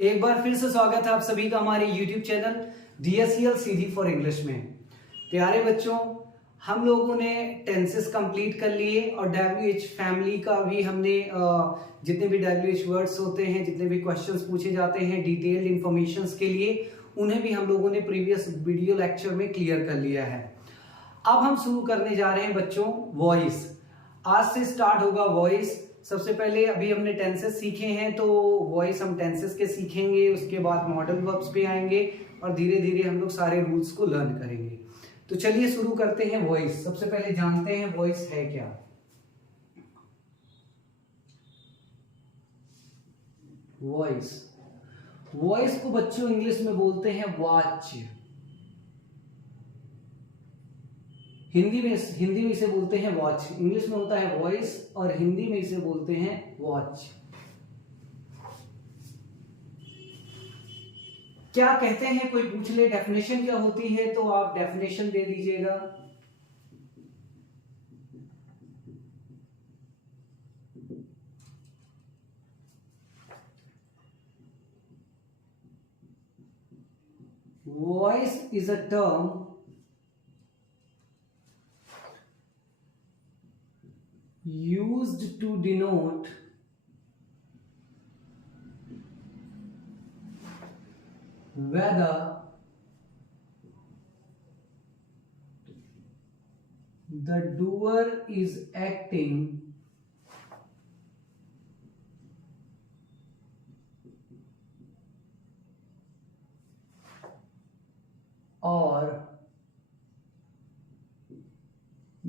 एक बार फिर से स्वागत है आप सभी का हमारे YouTube channel DSEL Sidhi for English में। प्यारे बच्चों, हम लोगों ने टेंसेस कंप्लीट कर लिए और WH फैमिली का भी हमने जितने भी WH वर्ड्स होते हैं, जितने भी क्वेश्चंस पूछे जाते हैं डिटेल्ड इंफॉर्मेशंस के लिए, उन्हें भी हम लोगों ने प्रीवियस वीडियो लेक्चर में क्लियर कर लिया है। अब हम शुरू करने जा रहे हैं बच्चों वॉइस। आज से स्टार्ट होगा वॉइस। सबसे पहले अभी हमने टेंसेस सीखे हैं, तो वॉइस हम टेंसेस के सीखेंगे, उसके बाद मॉडल वर्ब्स पे आएंगे और धीरे धीरे हम लोग सारे रूल्स को लर्न करेंगे। तो चलिए शुरू करते हैं वॉइस। सबसे पहले जानते हैं वॉइस है क्या। वॉइस वॉइस को बच्चों इंग्लिश में बोलते हैं वॉच। हिंदी में इसे बोलते हैं वॉच। इंग्लिश में होता है वॉइस और हिंदी में इसे बोलते हैं वॉच। क्या कहते हैं, कोई पूछ ले डेफिनेशन क्या होती है, तो आप डेफिनेशन दे दीजिएगा। Voice is a term used to denote whether the doer is acting or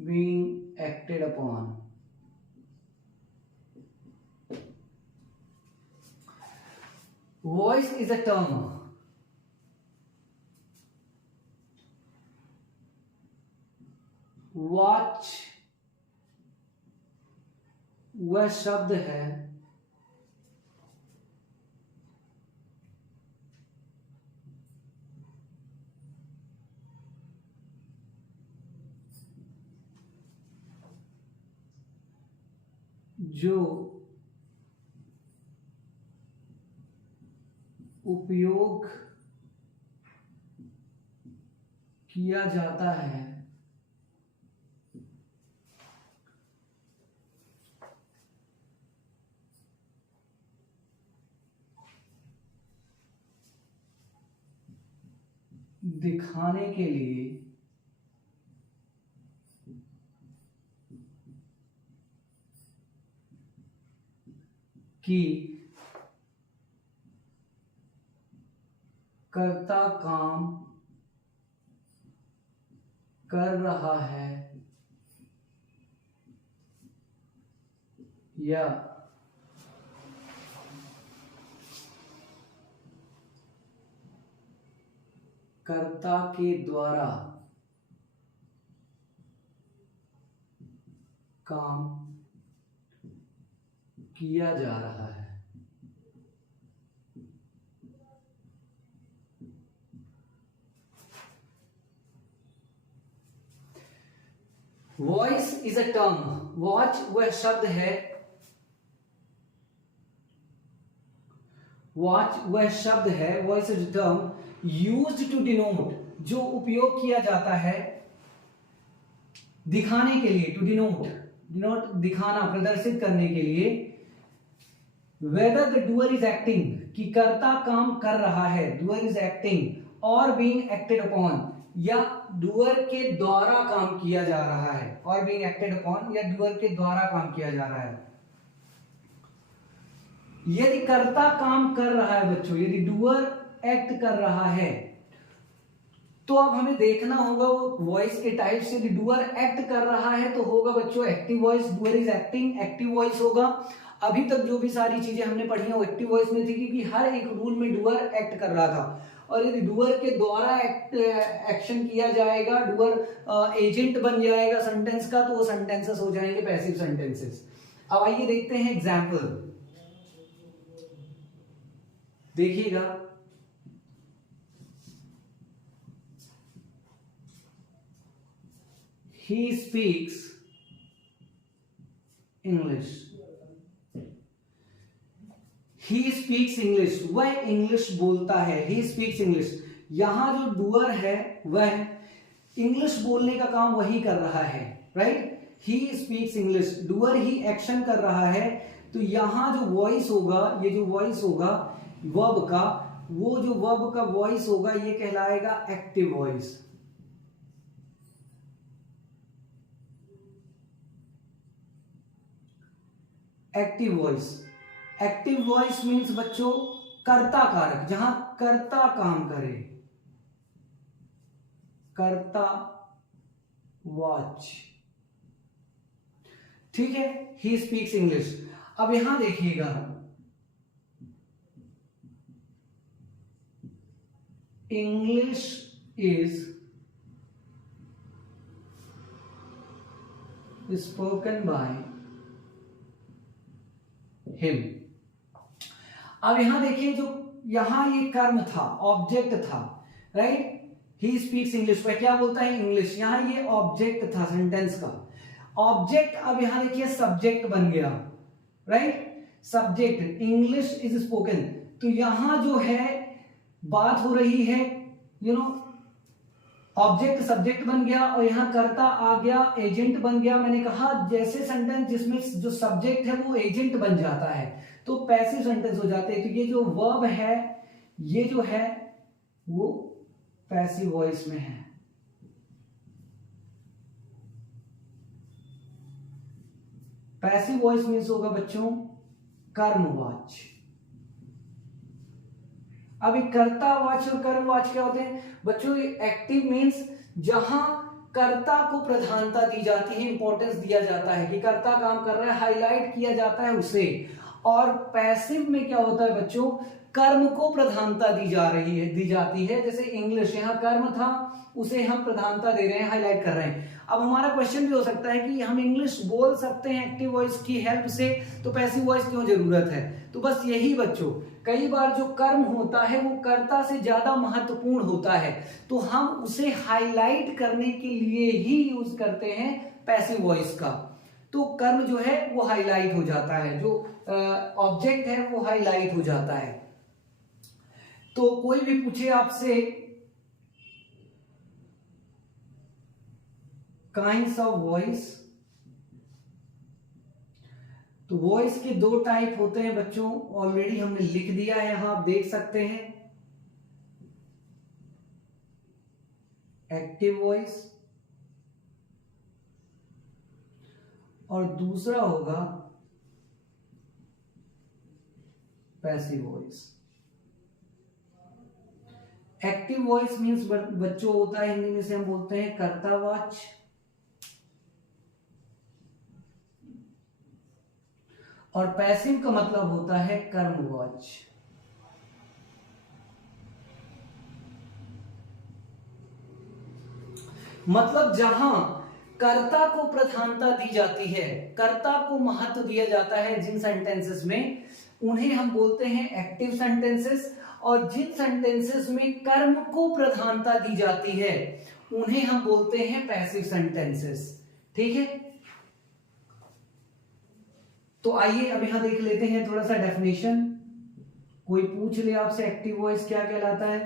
being acted upon. Voice is a term watch वह शब्द है जो उपयोग किया जाता है दिखाने के लिए कि कर्ता काम कर रहा है या कर्ता के द्वारा काम किया जा रहा है। Voice is a term watch वह शब्द है वॉच वह शब्द है voice is a term used to denote जो उपयोग किया जाता है दिखाने के लिए। टू डिनोट दिखाना, प्रदर्शित करने के लिए। Whether the doer is acting कि कर्ता काम कर रहा है, डूअर इज एक्टिंग, और बीइंग एक्टेड अपॉन या डूअर के द्वारा काम किया जा रहा है, और बीइंग एक्टेड अपॉन या डूअर के द्वारा काम किया जा रहा है। यदि कर्ता काम कर रहा है बच्चों, यदि डूअर एक्ट कर रहा है, तो अब हमें देखना होगा वो वॉइस के टाइप से। यदि डूअर एक्ट कर रहा है तो होगा बच्चों active voice, doer is acting, active voice होगा। अभी तक जो भी सारी चीजें हमने पढ़ी हैं वो एक्टिव वॉइस में थी, क्योंकि हर एक रूल में डूअर एक्ट कर रहा था। और यदि डूअर के द्वारा एक्शन किया जाएगा, डूअर एजेंट बन जाएगा सेंटेंस का, तो वो सेंटेंसेस हो जाएंगे पैसिव सेंटेंसेस। अब आइए देखते हैं एग्जाम्पल, देखिएगा। He speaks English. He speaks English, वह इंग्लिश बोलता है, ही स्पीक्स इंग्लिश। यहां जो डूअर है वह इंग्लिश बोलने का काम वही कर रहा है, right. He speaks English, doer he action कर रहा है। तो यहां जो वॉइस होगा, ये जो वॉइस होगा वर्ब का, वो जो वर्ब का वॉइस होगा ये कहलाएगा active voice. Active voice, active voice means बच्चों कर्ता कारक, जहां कर्ता काम करे, कर्ता वॉच, ठीक है। He speaks English. अब यहां देखिएगा, English is spoken by him. अब यहां देखिए, जो यहां ये कर्म था, ऑब्जेक्ट था, राइट। ही स्पीक्स इंग्लिश, वह क्या बोलता है, इंग्लिश। यहां ये ऑब्जेक्ट था सेंटेंस का, ऑब्जेक्ट अब यहां देखिए सब्जेक्ट बन गया, right. Subject, English is spoken. तो यहां जो है बात हो रही है, यू नो, ऑब्जेक्ट सब्जेक्ट बन गया और यहां कर्ता आ गया, एजेंट बन गया। मैंने कहा जैसे सेंटेंस जिसमें जो सब्जेक्ट है वो एजेंट बन जाता है तो पैसिव सेंटेंस हो जाते हैं। तो ये जो वर्ब है, ये जो है वो पैसिव वॉइस में है। पैसिव वॉइस मीन्स होगा बच्चों कर्मवाच। अब ये कर्तावाच और कर्मवाच क्या होते हैं बच्चों? एक्टिव मीन्स जहां कर्ता को प्रधानता दी जाती है, इंपॉर्टेंस दिया जाता है कि कर्ता काम कर रहा है, हाईलाइट किया जाता है उसे। और पैसिव में क्या होता है बच्चों? कर्म को प्रधानता दी जाती है। जैसे इंग्लिश, यहां कर्म था, उसे हम प्रधानता दे रहे हैं, हाईलाइट कर रहे हैं। अब हमारा क्वेश्चन भी हो सकता है कि हम इंग्लिश बोल सकते हैं एक्टिव वॉइस की हेल्प से, तो पैसिव वॉइस क्यों जरूरत है? तो बस यही बच्चों, कई बार जो कर्म होता है वो कर्ता से ज्यादा महत्वपूर्ण होता है, तो हम उसे हाईलाइट करने के लिए ही यूज करते हैं पैसिव वॉइस का। तो कर्म जो है वो हाईलाइट हो जाता है, जो ऑब्जेक्ट है वो हाईलाइट हो जाता है। तो कोई भी पूछे आपसे काइंड्स ऑफ वॉइस, तो वॉइस के दो टाइप होते हैं बच्चों, ऑलरेडी हमने लिख दिया है, यहां आप देख सकते हैं। एक्टिव वॉइस और दूसरा होगा passive voice. Active voice means बच्चों होता है, हिंदी में से हम बोलते हैं कर्तावाच, और पैसिव का मतलब होता है कर्मवाच। मतलब जहां कर्ता को प्रधानता दी जाती है, कर्ता को महत्व दिया जाता है जिन सेंटेंसेस में, उन्हें हम बोलते हैं एक्टिव सेंटेंसेस। और जिन सेंटेंसेस में कर्म को प्रधानता दी जाती है उन्हें हम बोलते हैं पैसिव सेंटेंसेस। ठीक है, तो आइए अब यहां देख लेते हैं थोड़ा सा डेफिनेशन। कोई पूछ ले आपसे एक्टिव वॉइस क्या कहलाता है,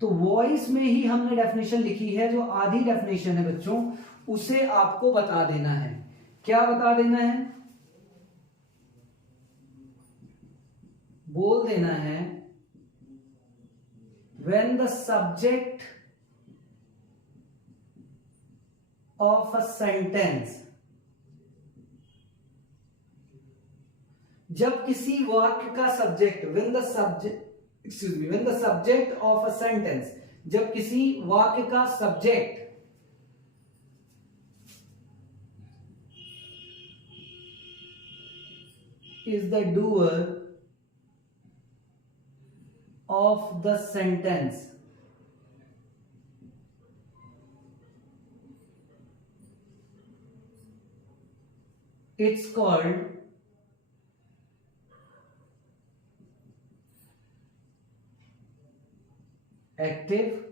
तो वॉइस में ही हमने डेफिनेशन लिखी है, जो आधी डेफिनेशन है बच्चों उसे आपको बता देना है। क्या बता देना है? बोल देना है when the subject of a sentence, जब किसी वाक्य का subject, when the subject of a sentence, जब किसी वाक्य का subject is the doer of the sentence, it's called active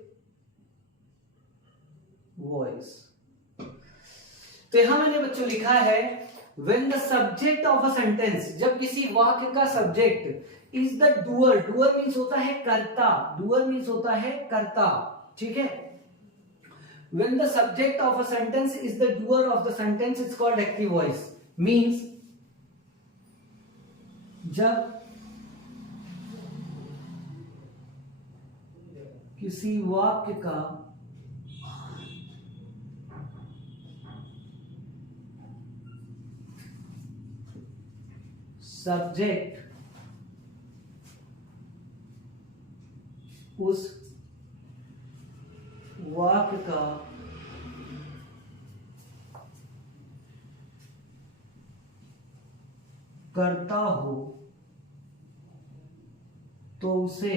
voice. तो यहां मैंने बच्चों लिखा है when the subject of a sentence, जब किसी वाक्य का subject is the doer, doer means होता है कर्ता, डूअर मीन्स होता है कर्ता, ठीक है। When the subject of a sentence is the doer of the sentence, it's called active voice. Means जब किसी वाक्य का सब्जेक्ट उस वाक्य का कर्ता हो तो उसे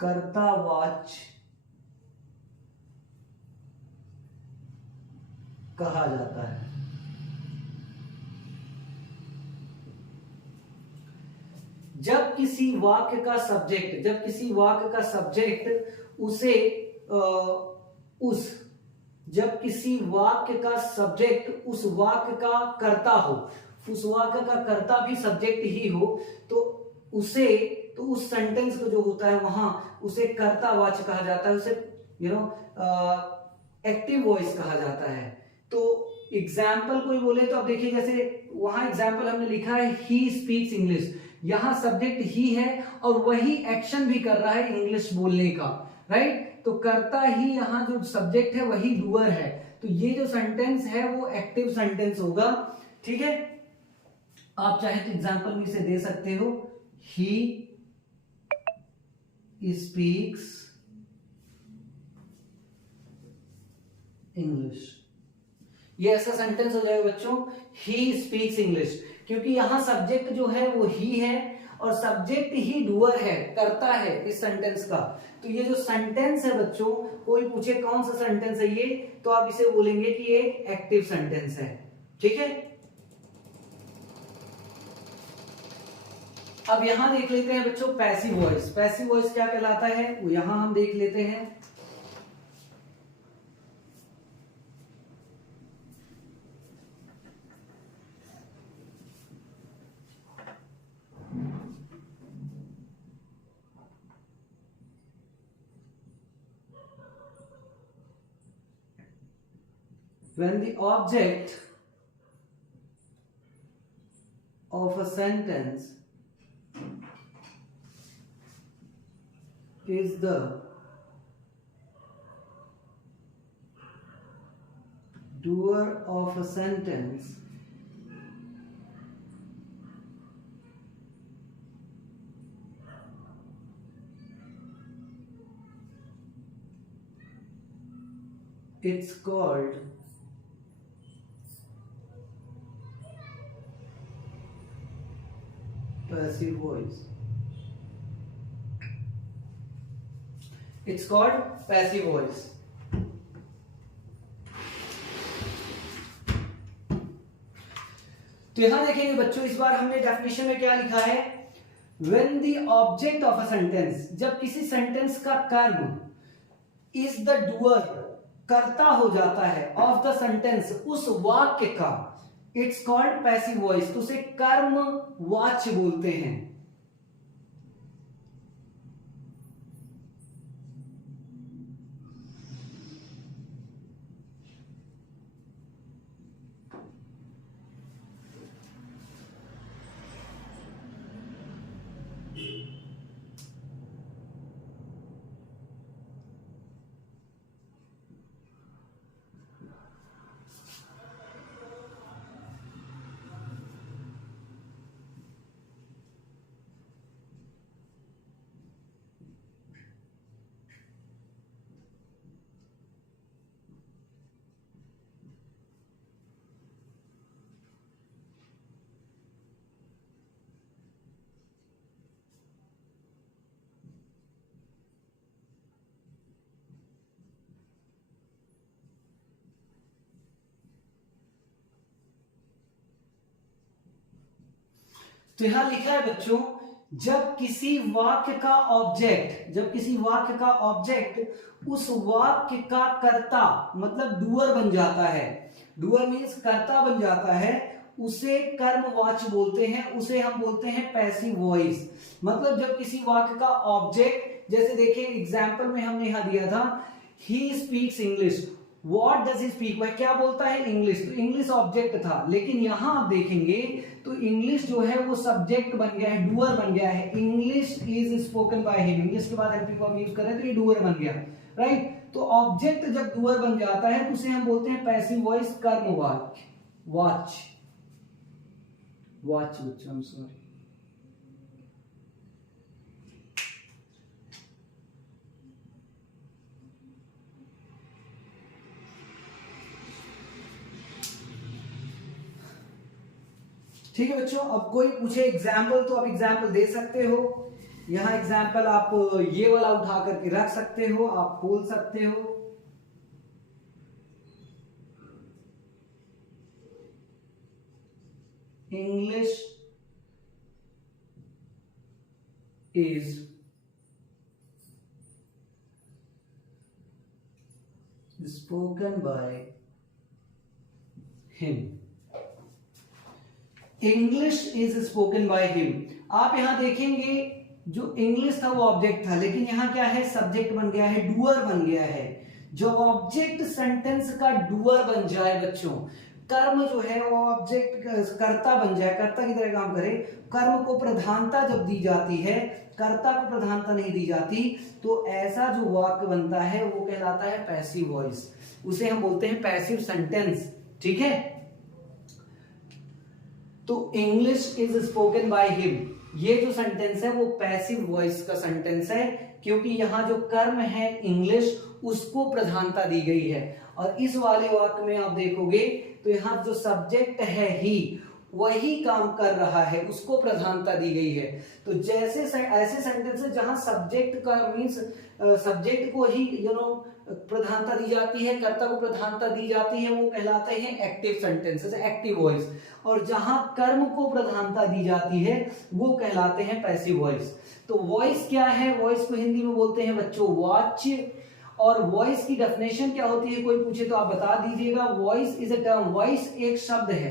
कर्तावाच्य कहा जाता है। जब किसी वाक्य का सब्जेक्ट, जब किसी वाक्य का सब्जेक्ट उसे जब किसी वाक्य का सब्जेक्ट उस वाक्य का कर्ता हो, उस वाक्य का कर्ता भी सब्जेक्ट ही हो, तो उस सेंटेंस को जो होता है वहां उसे कर्तावाच्य कहा जाता है, उसे एक्टिव वॉइस कहा जाता है। तो एग्जाम्पल कोई बोले तो अब देखिए, जैसे वहां एग्जाम्पल हमने लिखा है ही स्पीक्स इंग्लिश, यहां सब्जेक्ट ही है और वही एक्शन भी कर रहा है इंग्लिश बोलने का, राइट। तो कर्ता ही यहाँ जो सब्जेक्ट है वही डूअर है, तो ये जो सेंटेंस है वो एक्टिव सेंटेंस होगा, ठीक है। आप चाहे तो एग्जाम्पल में इसे दे सकते हो, ही स्पीक्स इंग्लिश, ये ऐसा सेंटेंस हो जाएगा बच्चों, ही स्पीक्स इंग्लिश, क्योंकि यहां सब्जेक्ट जो है वो ही है और सब्जेक्ट ही डूअर है, करता है इस सेंटेंस का। तो ये जो सेंटेंस है बच्चों, कोई पूछे कौन सा सेंटेंस है ये, तो आप इसे बोलेंगे कि ये एक्टिव सेंटेंस है, ठीक है। अब यहां देख लेते हैं बच्चों पैसिव वॉइस। पैसिव वॉइस क्या कहलाता है वो यहां हम देख लेते हैं। When the object of a sentence is the doer of a sentence, it's called passive voice. It's called passive voice. तो यहां देखेंगे बच्चों, इस बार हमने डेफिनेशन में क्या लिखा है, when the object of a sentence, जब किसी सेंटेंस का कर्म is the doer, कर्ता हो जाता है, of the sentence, उस वाक्य का, इट्स कॉल्ड पैसिव वॉइस, तो उसे कर्म वाच्य बोलते हैं। तो यहां लिखा है बच्चों जब किसी वाक्य का ऑब्जेक्ट उस वाक्य का कर्ता मतलब डूअर बन जाता है, डूअर मीन्स कर्ता बन जाता है, उसे कर्मवाच्य बोलते हैं, उसे हम बोलते हैं पैसिव वॉइस। मतलब जब किसी वाक्य का ऑब्जेक्ट, जैसे देखिए एग्जाम्पल में हमने यहां दिया था, he speaks English, what does he speak, वह क्या बोलता है, इंग्लिश। तो इंग्लिश ऑब्जेक्ट था, लेकिन यहां आप देखेंगे तो इंग्लिश जो है वो सब्जेक्ट बन गया है, डूअर बन गया है। English is spoken by him, English के बाद हेल्पिंग वर्ब यूज कर रहे हैं तो ये डूअर बन गया, राइट। तो ऑब्जेक्ट जब डूअर बन जाता है तो उसे हम बोलते हैं पैसिव वॉइस, कर्म वाक्य, वॉच बच्चों, आई एम सॉरी। ठीक है बच्चों, अब कोई पूछे एग्जाम्पल तो आप एग्जाम्पल दे सकते हो। यहां एग्जाम्पल आप ये वाला उठा करके रख सकते हो, आप बोल सकते हो। English is spoken by him, English is spoken by him. आप यहां देखेंगे जो इंग्लिश था वो ऑब्जेक्ट था, लेकिन यहां क्या है, सब्जेक्ट बन गया है, डूअर बन गया है। जो ऑब्जेक्ट सेंटेंस का डूअर बन जाए बच्चों, कर्म जो है वो ऑब्जेक्ट कर्ता बन जाए, कर्ता की तरह काम करे, कर्म को प्रधानता जब दी जाती है, कर्ता को प्रधानता नहीं दी जाती, तो ऐसा जो वाक्य बनता है वो कहलाता है पैसिव वॉइस, उसे हम बोलते हैं पैसिव सेंटेंस। ठीक है, तो English is spoken by him, ये जो सेंटेंस है वो पैसिव वॉइस का सेंटेंस है, क्योंकि यहां जो कर्म है इंग्लिश उसको प्रधानता दी गई है। और इस वाले वाक्य में आप देखोगे तो यहां जो सब्जेक्ट है ही, वही काम कर रहा है, उसको प्रधानता दी गई है। तो जैसे ऐसे सेंटेंस है जहां सब्जेक्ट का मीन्स सब्जेक्ट को ही प्रधानता दी जाती है, कर्ता को प्रधानता दी जाती है, वो कहलाते हैं एक्टिव सेंटेंसेस, एक्टिव वॉइस। और जहां कर्म को प्रधानता दी जाती है वो कहलाते हैं पैसिव वॉइस। तो वॉइस क्या है, वॉइस को हिंदी में बोलते हैं बच्चों वाच्य। और वॉइस की डेफिनेशन क्या होती है, कोई पूछे तो आप बता दीजिएगा। Voice is a term, voice एक शब्द है,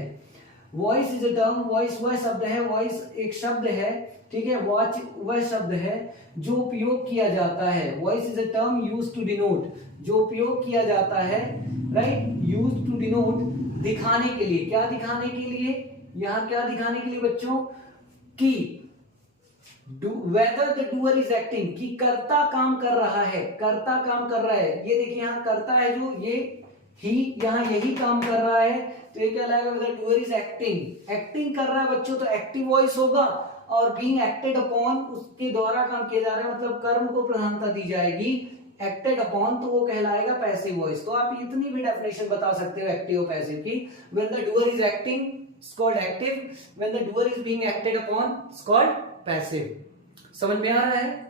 voice is a term, voice वह शब्द है, वॉइस एक शब्द है, ठीक है, वॉच वह शब्द है जो उपयोग किया जाता है। Voice is a term used to denote, जो उपयोग किया जाता है, राइट, यूज्ड टू डिनोट, दिखाने के लिए। क्या दिखाने के लिए, यहां क्या दिखाने के लिए बच्चों, कि whether the doer is acting, कि कर्ता काम कर रहा है, कर्ता काम कर रहा है। ये देखिए यहां कर्ता है जो, ये ही यहां यही काम कर रहा है, तो ये क्या लगेगा, whether doer is acting, acting कर रहा है बच्चों तो एक्टिव वॉइस होगा। और being acted upon, उसके द्वारा काम किया जा रहा है, मतलब कर्म को प्रधानता दी जाएगी, एक्टेड अपॉन, तो वो कहलाएगा पैसिव वॉइस। तो आप इतनी भी डेफिनेशन बता सकते हो एक्टिव और पैसिव की। When the doer is acting it's called active, when the doer is being acted upon its called passive. समझ में आ रहा है?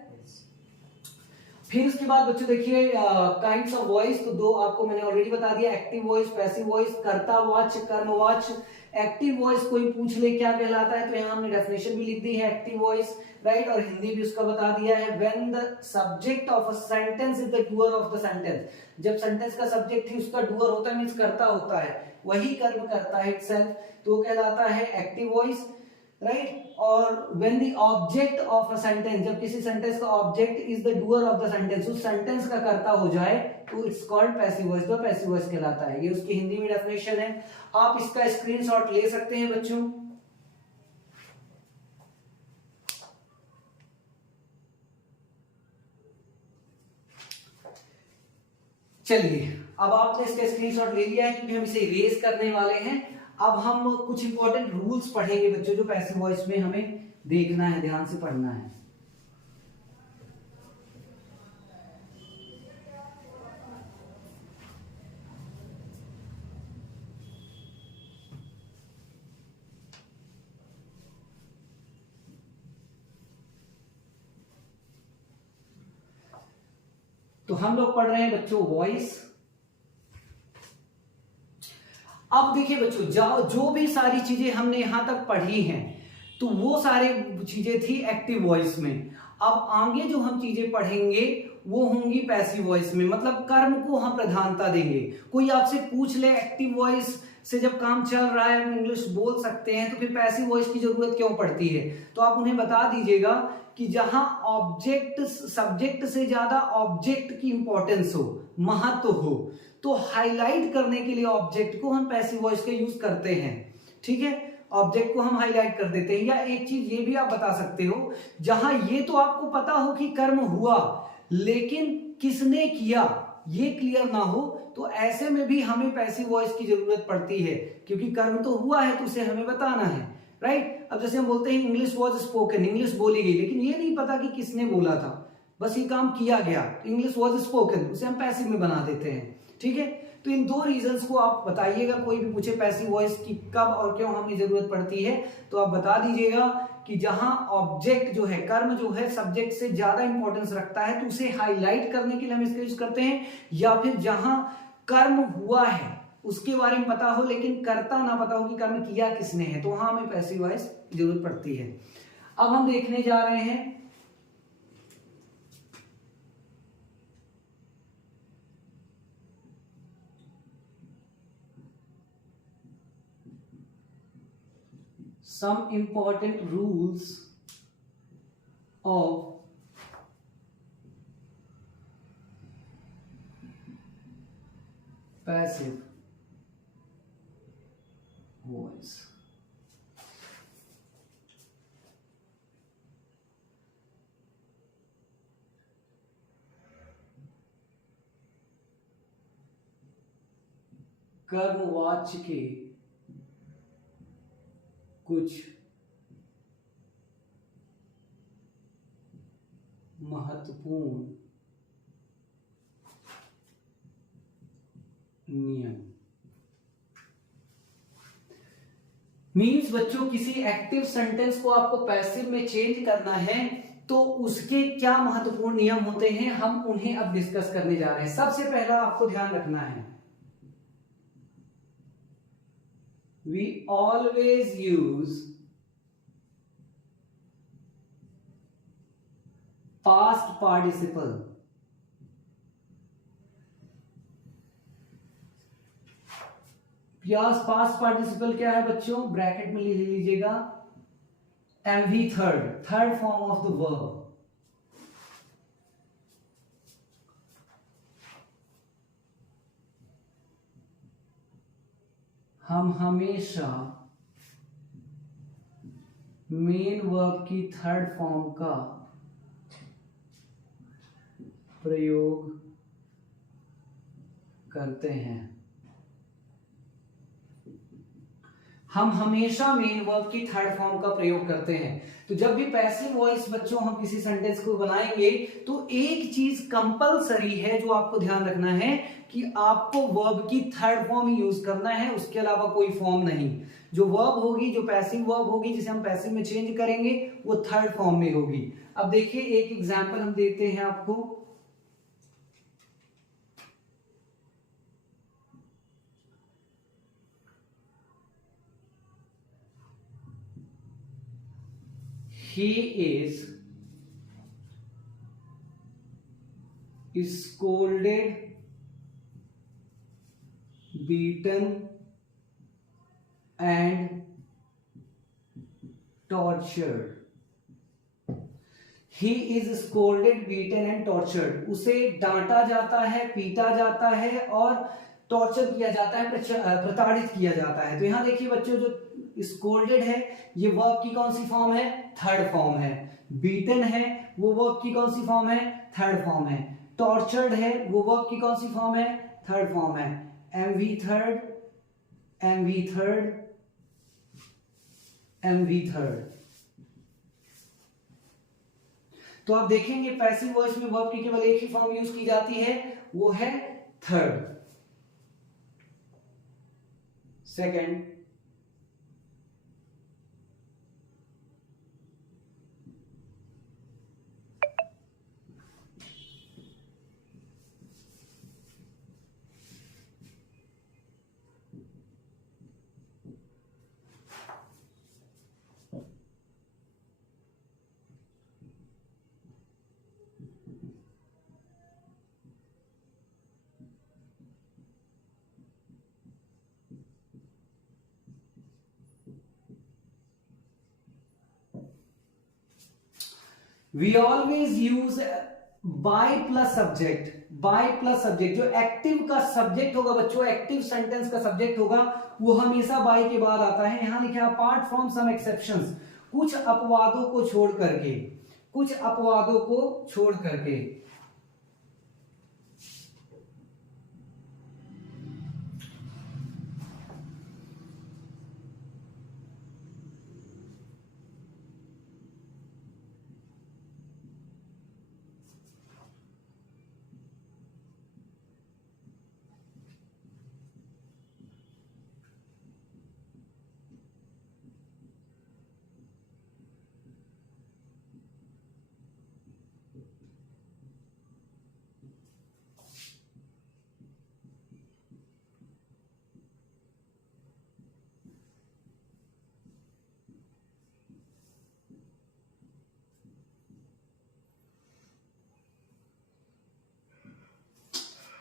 फिर उसके बाद बच्चों देखिए काइंड्स ऑफ वॉइस, तो दो आपको मैंने ऑलरेडी बता दिया, एक्टिव वॉइस, पैसिव वॉइस, कर्तावाच्य, कर्मवाच्य। एक्टिव वॉइस कोई पूछ ले क्या कहलाता है, तो यहां हमने डेफिनेशन भी लिख दी है एक्टिव वॉइस, राइट, और हिंदी भी उसका बता दिया है। When the subject of a sentence is the doer of the sentence, जब सेंटेंस का सब्जेक्ट ही उसका डूअर होता है, मींस कर्ता होता है, वही कर्म करता है इटसेल्फ, तो कहलाता है एक्टिव वॉइस, राइट। और when the object of a sentence, जब किसी सेंटेंस का object is the doer of the sentence, उस सेंटेंस का कर्ता हो जाए, तो इट्स कॉल्ड पैसिव वॉइस, तो पैसिव वॉइस कहलाता है। ये उसकी हिंदी में डेफिनेशन है, आप इसका स्क्रीनशॉट ले सकते हैं बच्चों। चलिए, अब आपने इसका स्क्रीनशॉट ले लिया है, क्योंकि हम इसे इरेज करने वाले हैं। अब हम कुछ इंपॉर्टेंट रूल्स पढ़ेंगे बच्चों, जो पैसिव वॉइस में हमें देखना है, ध्यान से पढ़ना है। तो हम लोग पढ़ रहे हैं बच्चों वॉइस। अब देखिए बच्चों, जो भी सारी चीजें हमने यहां तक पढ़ी हैं, तो वो सारे चीजें थी एक्टिव वॉइस में। अब आगे जो हम चीजें पढ़ेंगे वो होंगी पैसिव वॉइस में, मतलब कर्म को हम प्रधानता देंगे। कोई आपसे पूछ ले एक्टिव वॉइस से जब काम चल रहा है, हम इंग्लिश बोल सकते हैं, तो फिर पैसिव वॉइस की जरूरत क्यों पड़ती है? तो आप उन्हें बता दीजिएगा कि जहां ऑब्जेक्ट सब्जेक्ट से ज्यादा ऑब्जेक्ट की इंपॉर्टेंस हो, महत्व हो, तो हाईलाइट करने के लिए ऑब्जेक्ट को हम पैसिव वॉइस का यूज करते हैं। ठीक है, ऑब्जेक्ट को हम हाईलाइट कर देते हैं। या एक चीज ये भी आप बता सकते हो, जहां ये तो आपको पता हो कि कर्म हुआ, लेकिन किसने किया ये क्लियर ना हो, तो ऐसे में भी हमें पैसिव वॉइस की जरूरत पड़ती है, क्योंकि कर्म तो हुआ है तो उसे हमें बताना है, राइट। अब जैसे हम बोलते हैं इंग्लिश वॉज स्पोकन, इंग्लिश बोली गई, लेकिन ये नहीं पता कि किसने बोला था, बस ये काम किया गया, इंग्लिश वॉज स्पोकन, उसे हम पैसिव में बना देते हैं। ठीक है, तो इन दो रीजंस को आप बताइएगा। कोई भी पूछे पैसिव वॉइस की कब और क्यों हमें जरूरत पड़ती है, तो आप बता दीजिएगा कि जहां ऑब्जेक्ट जो है, कर्म जो है, सब्जेक्ट से ज्यादा इंपॉर्टेंस रखता है तो उसे हाईलाइट करने के लिए हम इसका यूज करते हैं। या फिर जहां कर्म हुआ है उसके बारे में पता हो लेकिन कर्ता ना पता हो कि कर्म किया किसने है, तो वहां हमें पैसिव वॉइस की जरूरत पड़ती है। अब हम देखने जा रहे हैं some important rules of passive voice। कर्मवाच्य के कुछ महत्वपूर्ण नियम। मीन्स बच्चों, किसी एक्टिव सेंटेंस को आपको पैसिव में चेंज करना है तो उसके क्या महत्वपूर्ण नियम होते हैं, हम उन्हें अब डिस्कस करने जा रहे हैं। सबसे पहला आपको ध्यान रखना है, we always use past participle। Past participle क्या है बच्चों, ब्रैकेट में लिख लीजिएगा, MV third form of the verb. हम हमेशा मेन वर्ब की थर्ड फॉर्म का प्रयोग करते हैं। हम हमेशा मेन वर्ब की थर्ड फॉर्म का प्रयोग करते हैं। तो जब भी पैसिव वॉइस बच्चों हम किसी सेंटेंस को बनाएंगे तो एक चीज कंपलसरी है जो आपको ध्यान रखना है कि आपको वर्ब की थर्ड फॉर्म यूज करना है, उसके अलावा कोई फॉर्म नहीं। जो वर्ब होगी, जो पैसिव वर्ब होगी, जिसे हम पैसिव में चेंज करेंगे, वो थर्ड फॉर्म में होगी। अब देखिए एक एग्जांपल हम देते हैं आपको। He is scolded, beaten and tortured। He is scolded, beaten and tortured। उसे डांटा जाता है, पीटा जाता है और टॉर्चर किया जाता है, प्रताड़ित किया जाता है। तो यहां देखिए बच्चों, जो स्कोल्डेड है ये वर्ब की कौन सी फॉर्म है, थर्ड फॉर्म है। बीटन है वो वर्ब की कौन सी फॉर्म है, थर्ड फॉर्म है। टॉर्चर्ड है वो वर्ब की कौन सी फॉर्म है, थर्ड फॉर्म है। MV third, MV third, MV third. तो आप देखेंगे पैसिव वॉइस में वर्ब की केवल एक ही फॉर्म यूज की जाती है, वो है third. Second, we always use by plus subject. By plus subject, जो एक्टिव का सब्जेक्ट होगा बच्चों, एक्टिव सेंटेंस का सब्जेक्ट होगा, वो हमेशा बाय के बाद आता है। यहां लिखा है अपार्ट फ्रॉम सम एक्सेप्शंस, कुछ अपवादों को छोड़ करके, कुछ अपवादों को छोड़ करके।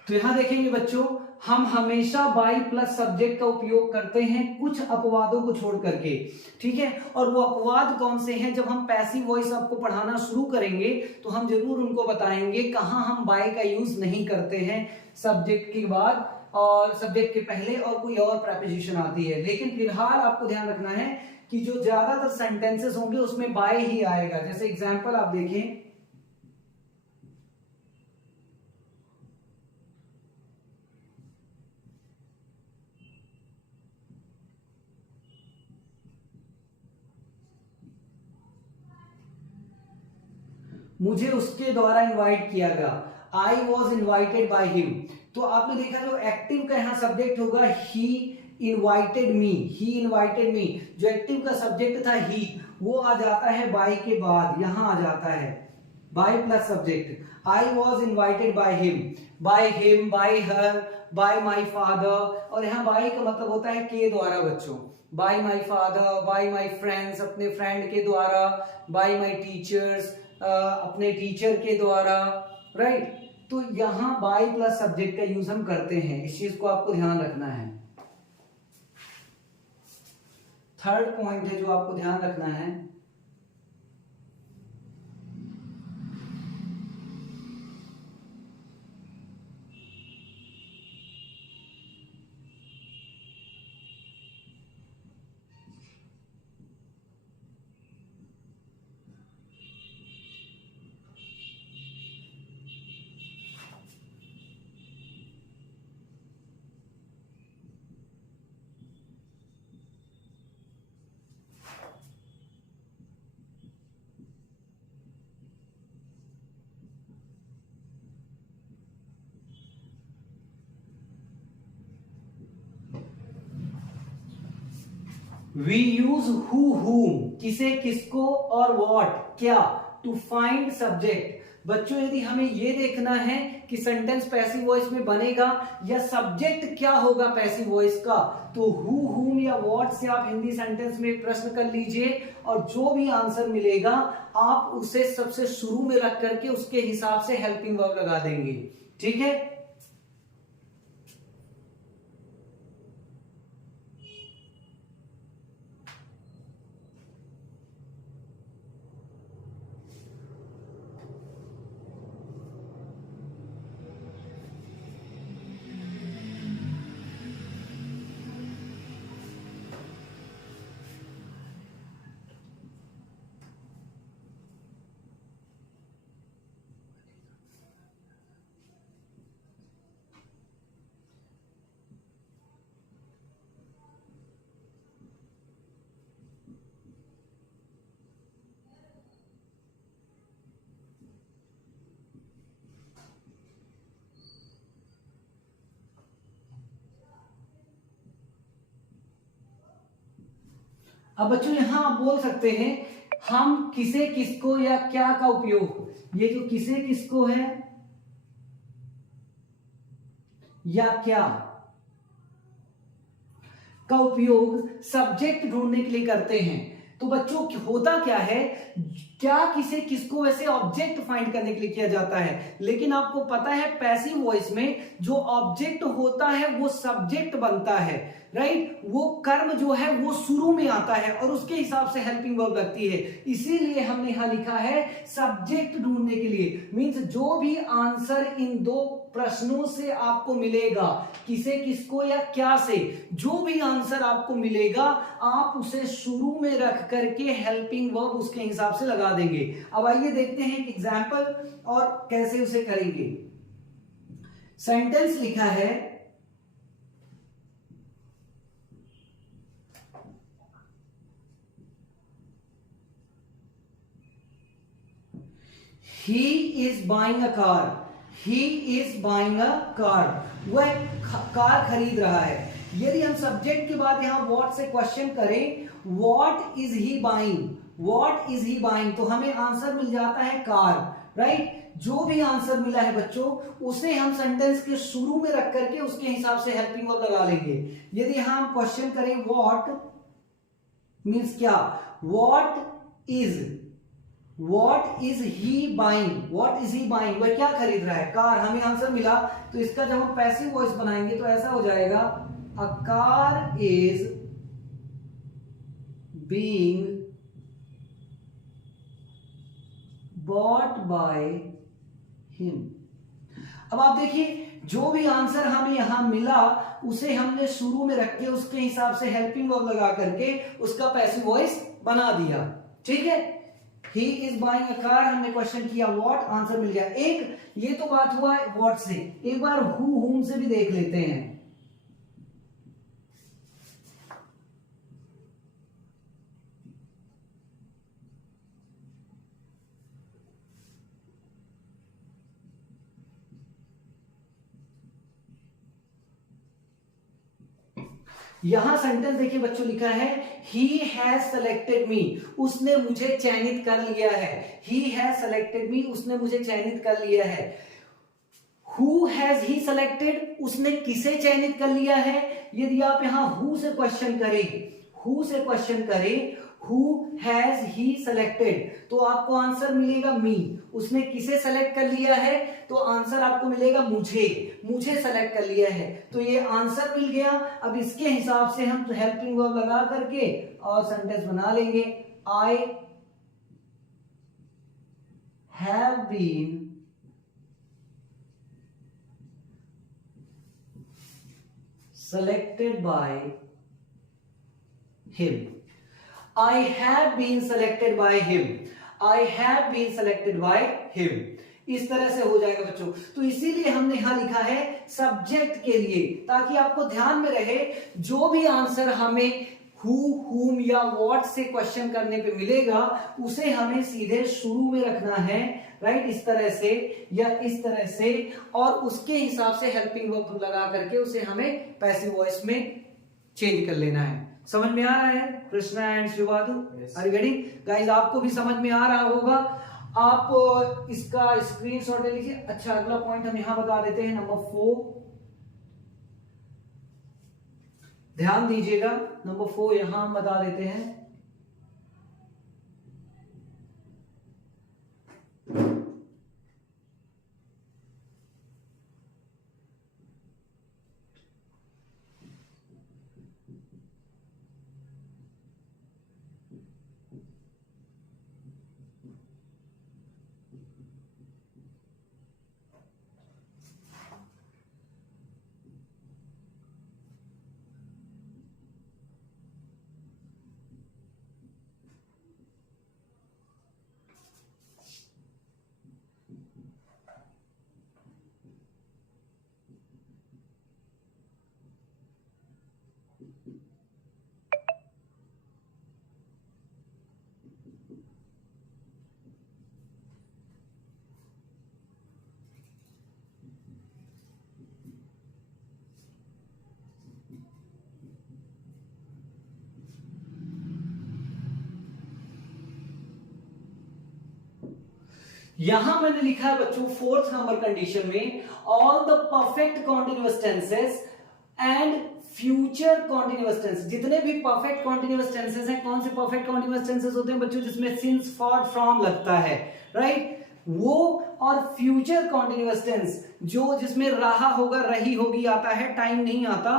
तो यहां देखेंगे बच्चों, हम हमेशा बाई प्लस सब्जेक्ट का उपयोग करते हैं कुछ अपवादों को छोड़ करके, ठीक है। और वो अपवाद कौन से हैं, जब हम पैसिव वॉइस आपको पढ़ाना शुरू करेंगे तो हम जरूर उनको बताएंगे कहां हम बाय का यूज नहीं करते हैं सब्जेक्ट के बाद और सब्जेक्ट के पहले और कोई और प्रेपोजिशन आती है। लेकिन फिलहाल आपको ध्यान रखना है कि जो ज्यादातर सेंटेंसेस होंगे उसमें बाय ही आएगा। जैसे एग्जाम्पल आप देखें, मुझे उसके द्वारा इनवाइट किया गया, आई वॉज इन्वाइटेड बाय हिम। तो आपने देखा जो एक्टिव का यहां सब्जेक्ट होगा ही इनवाइटेड मी, ही इनवाइटेड मी। जो एक्टिव का सब्जेक्ट था ही, वो आ जाता है बाय के बाद, यहां आ जाता है by plus subject. I was invited by him, by her, by my father. और यहां बाय का मतलब होता है के द्वारा बच्चों, bye my father, bye my friends, अपने फ्रेंड के द्वारा, बाय माई टीचर्स, अपने टीचर के द्वारा, राइट। तो यहां बाय प्लस सब्जेक्ट का यूज हम करते हैं, इस चीज को आपको ध्यान रखना है। थर्ड पॉइंट है जो आपको ध्यान रखना है, वी यूज हु whom, किसे किसको और what क्या, टू फाइंड सब्जेक्ट। बच्चों यदि हमें यह देखना है कि सेंटेंस पैसिव वॉइस में बनेगा या सब्जेक्ट क्या होगा पैसिव वॉइस का, तो हु whom या what से आप हिंदी सेंटेंस में प्रश्न कर लीजिए और जो भी आंसर मिलेगा आप उसे सबसे शुरू में रख करके उसके हिसाब से हेल्पिंग वर्ब लगा देंगे, ठीक है। अब बच्चों यहां आप बोल सकते हैं हम किसे किसको या क्या का उपयोग, ये जो किसे किसको है या क्या का उपयोग सब्जेक्ट ढूंढने के लिए करते हैं। तो बच्चों होता क्या है, क्या किसे किसको वैसे ऑब्जेक्ट फाइंड करने के लिए किया जाता है, लेकिन आपको पता है पैसिव वॉइस में जो ऑब्जेक्ट होता है वो सब्जेक्ट बनता है। राइट, वो कर्म जो है वो शुरू में आता है और उसके हिसाब से हेल्पिंग वर्ब लगती है। इसीलिए हमने यहां लिखा है सब्जेक्ट ढूंढने के लिए, मींस जो भी आंसर इन दो प्रश्नों से आपको मिलेगा, किसे, किसको या क्या से, जो भी आंसर आपको मिलेगा आप उसे शुरू में रख करके हेल्पिंग वर्ब उसके हिसाब से लगा देंगे। अब आइए देखते हैं एक एग्जांपल और कैसे उसे करेंगे। सेंटेंस लिखा है He is buying a car. He is buying a car. वह कार खरीद रहा है। यदि हम सब्जेक्ट के बाद यहां व्हाट से क्वेश्चन करें, what is he buying, what is he buying, तो हमें आंसर मिल जाता है कार, राइट। जो भी आंसर मिला है बच्चों उसे हम सेंटेंस के शुरू में रख करके उसके हिसाब से हेल्पिंग वर्ब लगा लेंगे। यदि हम क्वेश्चन करें व्हाट मीन्स क्या, what is he buying, what is he buying, वह क्या खरीद रहा है, कार। हमें आंसर मिला तो इसका जब हम पैसिव वॉइस बनाएंगे तो ऐसा हो जाएगा, a car is being bought by him. अब आप देखिए जो भी आंसर हमें यहां मिला उसे हमने शुरू में रख के उसके हिसाब से हेल्पिंग वर्ब लगा करके उसका पैसिव वॉइस बना दिया, ठीक है। He is buying a car, हमने क्वेश्चन किया व्हाट, आंसर मिल गया। एक ये तो बात हुआ व्हाट से, एक बार हु हुम से भी देख लेते हैं। यहां सेंटेंस देखिए बच्चों लिखा है ही हैज सेलेक्टेड मी, उसने मुझे चयनित कर लिया है। ही हैज सेलेक्टेड मी, उसने मुझे चयनित कर लिया है। हु हैज ही सेलेक्टेड, उसने किसे चयनित कर लिया है। यदि आप यहां हु से क्वेश्चन करें, हु से क्वेश्चन करें, हु हैज ही सेलेक्टेड, तो आपको आंसर मिलेगा मी। उसने किसे सेलेक्ट कर लिया है तो आंसर आपको मिलेगा मुझे सेलेक्ट कर लिया है, तो ये आंसर मिल गया। अब इसके हिसाब से हम हेल्पिंग वर्ब लगा करके और सेंटेंस बना लेंगे। I have been selected by him. I have been selected by him. I have been selected by him. इस तरह से हो जाएगा बच्चों। तो इसीलिए हमने यहां लिखा है सब्जेक्ट के लिए, ताकि आपको ध्यान में रहे जो भी आंसर हमें हु, हुम या व्हाट से क्वेश्चन करने पे मिलेगा उसे हमें सीधे शुरू में रखना है, राइट, इस तरह से या इस तरह से, और उसके हिसाब से हेल्पिंग वर्ब लगा करके उसे हमें पैसिव वॉइस में चेंज कर लेना है। समझ में आ रहा है कृष्णा एंड शिवादु? Are you getting guys? आपको भी समझ में आ रहा होगा। आप इसका स्क्रीनशॉट ले लीजिए। अच्छा, अगला पॉइंट हम यहां बता देते हैं, नंबर 4। ध्यान दीजिएगा, नंबर 4 यहां हम बता देते हैं। यहां मैंने लिखा है बच्चों 4th नंबर कंडीशन में, all the perfect continuous tenses and future continuous tense. जितने भी परफेक्ट कॉन्टिन्यूअस टेंसेस हैं, कौन से परफेक्ट कॉन्टिन्यूअस टेंसेस होते हैं बच्चों? जिसमें सिंस, फॉर, फ्रॉम लगता है, राइट, वो, और फ्यूचर कॉन्टिन्यूअस टेंस जो जिसमें रहा होगा, रही होगी आता है, टाइम नहीं आता,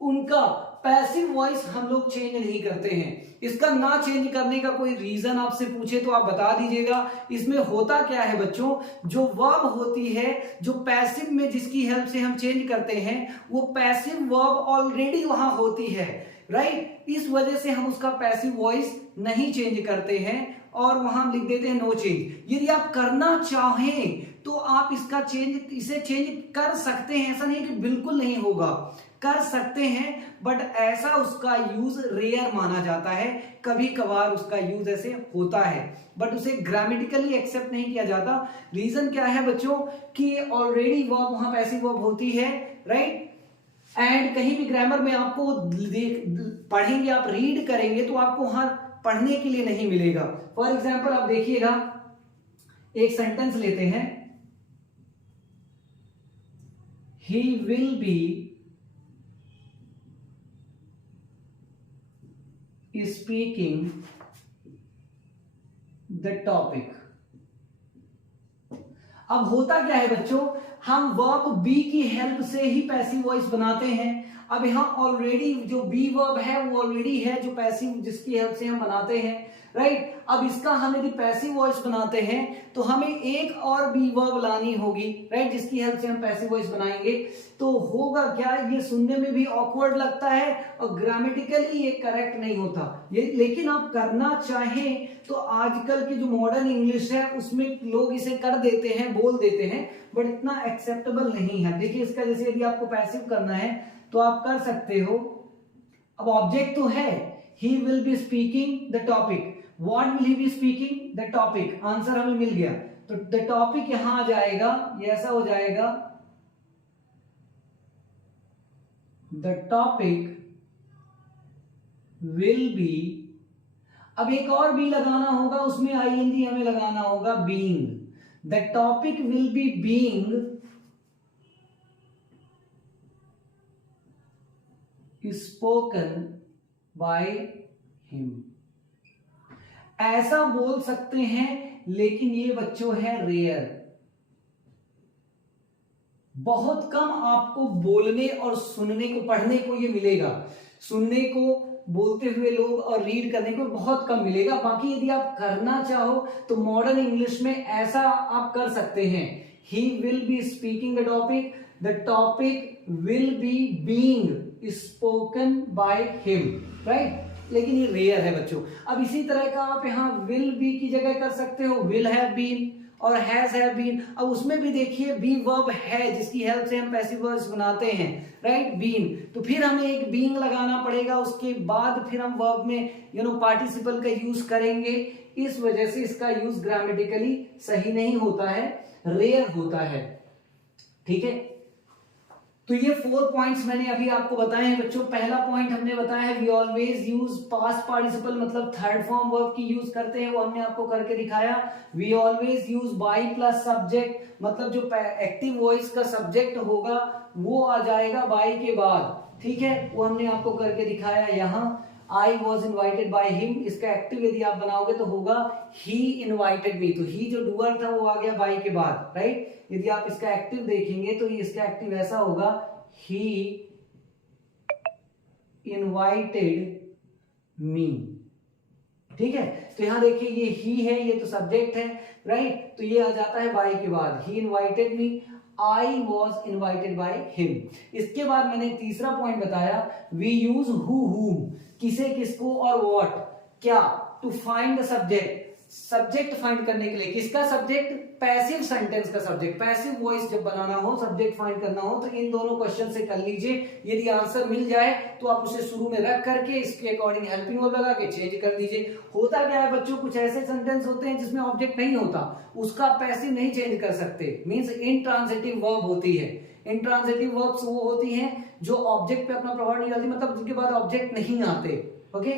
उनका पैसिव वॉइस हम लोग चेंज नहीं करते हैं। इसका ना चेंज करने का कोई रीजन आपसे पूछे तो आप बता दीजिएगा। इसमें होता क्या है बच्चों, जो वर्ब होती है जो पैसिव में जिसकी हेल्प से हम चेंज करते हैं वो पैसिव वर्ब ऑलरेडी वहां होती है, राइट। इस वजह से हम उसका पैसिव वॉइस नहीं चेंज करते हैं और वहां हम लिख देते हैं नो चेंज। यदि आप करना चाहें तो आप इसे चेंज कर सकते हैं, ऐसा नहीं कि बिल्कुल नहीं होगा, कर सकते हैं, बट ऐसा उसका यूज रेयर माना जाता है। कभी कभार उसका यूज ऐसे होता है, बट उसे ग्रामेटिकली एक्सेप्ट नहीं किया जाता। रीजन क्या है बच्चों कि ऑलरेडी वर्ब वहां पैसिव वर्ब होती है, राइट। एंड कहीं भी ग्रामर में आपको पढ़ेंगे, आप रीड करेंगे तो आपको वहां पढ़ने के लिए नहीं मिलेगा। फॉर एग्जाम्पल आप देखिएगा, एक सेंटेंस लेते हैं, he will be speaking the topic. अब होता क्या है बच्चों, हम वर्ब बी की हेल्प से ही पैसिव वॉइस बनाते हैं। अब यहां ऑलरेडी जो बी वर्ब है वो ऑलरेडी है जो पैसिव जिसकी हेल्प से हम बनाते हैं, राइट। अब इसका हम यदि पैसिव वॉइस बनाते हैं तो हमें एक और बी वर्ब लानी होगी, राइट, जिसकी हेल्प से हम पैसिव वॉइस बनाएंगे। तो होगा क्या, ये सुनने में भी ऑकवर्ड लगता है और ग्रामेटिकली ये करेक्ट नहीं होता। ये लेकिन आप करना चाहें तो आजकल की जो मॉडर्न इंग्लिश है उसमें लोग इसे कर देते हैं, बोल देते हैं, बट इतना एक्सेप्टेबल नहीं है। देखिए इसका जैसे यदि आपको पैसिव करना है तो आप कर सकते हो। अब ऑब्जेक्ट तो है, he will be speaking the topic, what will he be speaking the topic, answer हमें मिल गया। तो द टॉपिक यहां आ जाएगा, ये ऐसा हो जाएगा, द टॉपिक विल बी। अब एक और बी लगाना होगा, उसमें आईएनजी हमें लगाना होगा, being. The topic will be being spoken by him. ऐसा बोल सकते हैं, लेकिन ये बच्चों है रेयर। बहुत कम आपको बोलने और सुनने को, पढ़ने को ये मिलेगा। सुनने को बोलते हुए लोग और रीड करने को बहुत कम मिलेगा। बाकी यदि आप करना चाहो तो मॉडर्न इंग्लिश में ऐसा आप कर सकते हैं, he will be speaking the topic, the topic will be being spoken by him, right. लेकिन ये रेयर है बच्चों। अब इसी तरह का आप यहाँ विल बी की जगह कर सकते हो विल हैव बीन और हैज हैव बीन। अब उसमें भी देखिए बी वर्ब है जिसकी हेल्प से हम पैसिव वॉइस बनाते हैं, राइट, बीन। तो फिर हमें एक बीइंग लगाना पड़ेगा, उसके बाद फिर हम वर्ब में पार्टिसिपल का यूज करेंगे। इस वजह से इसका यूज ग्रामेटिकली सही नहीं होता है, रेयर होता है, ठीक है। तो ये 4 पॉइंट्स मैंने अभी आपको बताए हैं बच्चों। पहला पॉइंट हमने बताया है we always use past participle, मतलब थर्ड फॉर्म वर्ब की यूज करते हैं, वो हमने आपको करके दिखाया। We always use by plus subject, मतलब जो एक्टिव वॉइस का सब्जेक्ट होगा वो आ जाएगा बाय के बाद, ठीक है, वो हमने आपको करके दिखाया। यहाँ I was invited by him, इसका एक्टिव यदि आप बनाओगे तो होगा he invited me। तो he जो डूअर था वो आ गया by के बाद, राइट। यदि आप इसका एक्टिव देखेंगे तो इसका एक्टिव ऐसा होगा he invited me, ठीक है। तो यहां देखिए ये he है, ये तो सब्जेक्ट है, राइट। तो ये आ जाता है by के बाद, he invited me, I was invited by him। इसके बाद मैंने तीसरा पॉइंट बताया, we use who whom, किसे किसको और what क्या, to find the subject, subject find करने के लिए। किसका सब्जेक्ट, पैसिव सेंटेंस का सब्जेक्ट। पैसिव वॉइस जब बनाना हो, सब्जेक्ट फाइंड करना हो, तो इन दोनों क्वेश्चन से कर लीजिए। यदि आंसर मिल जाए तो आप उसे शुरू में रख करके इसके अकॉर्डिंग हेल्पिंग वर्ब लगा के चेंज कर दीजिए। होता क्या है बच्चों, कुछ ऐसे सेंटेंस होते हैं जिसमें ऑब्जेक्ट नहीं होता, उसका पैसिव नहीं चेंज कर सकते, मींस इंट्रांजिटिव वर्ब होती है। इंट्रांजिटिव वर्ब्स वो होती हैं जो ऑब्जेक्ट पे अपना प्रभाव नहीं डालती, मतलब जिनके बाद ऑब्जेक्ट नहीं आते, ओके।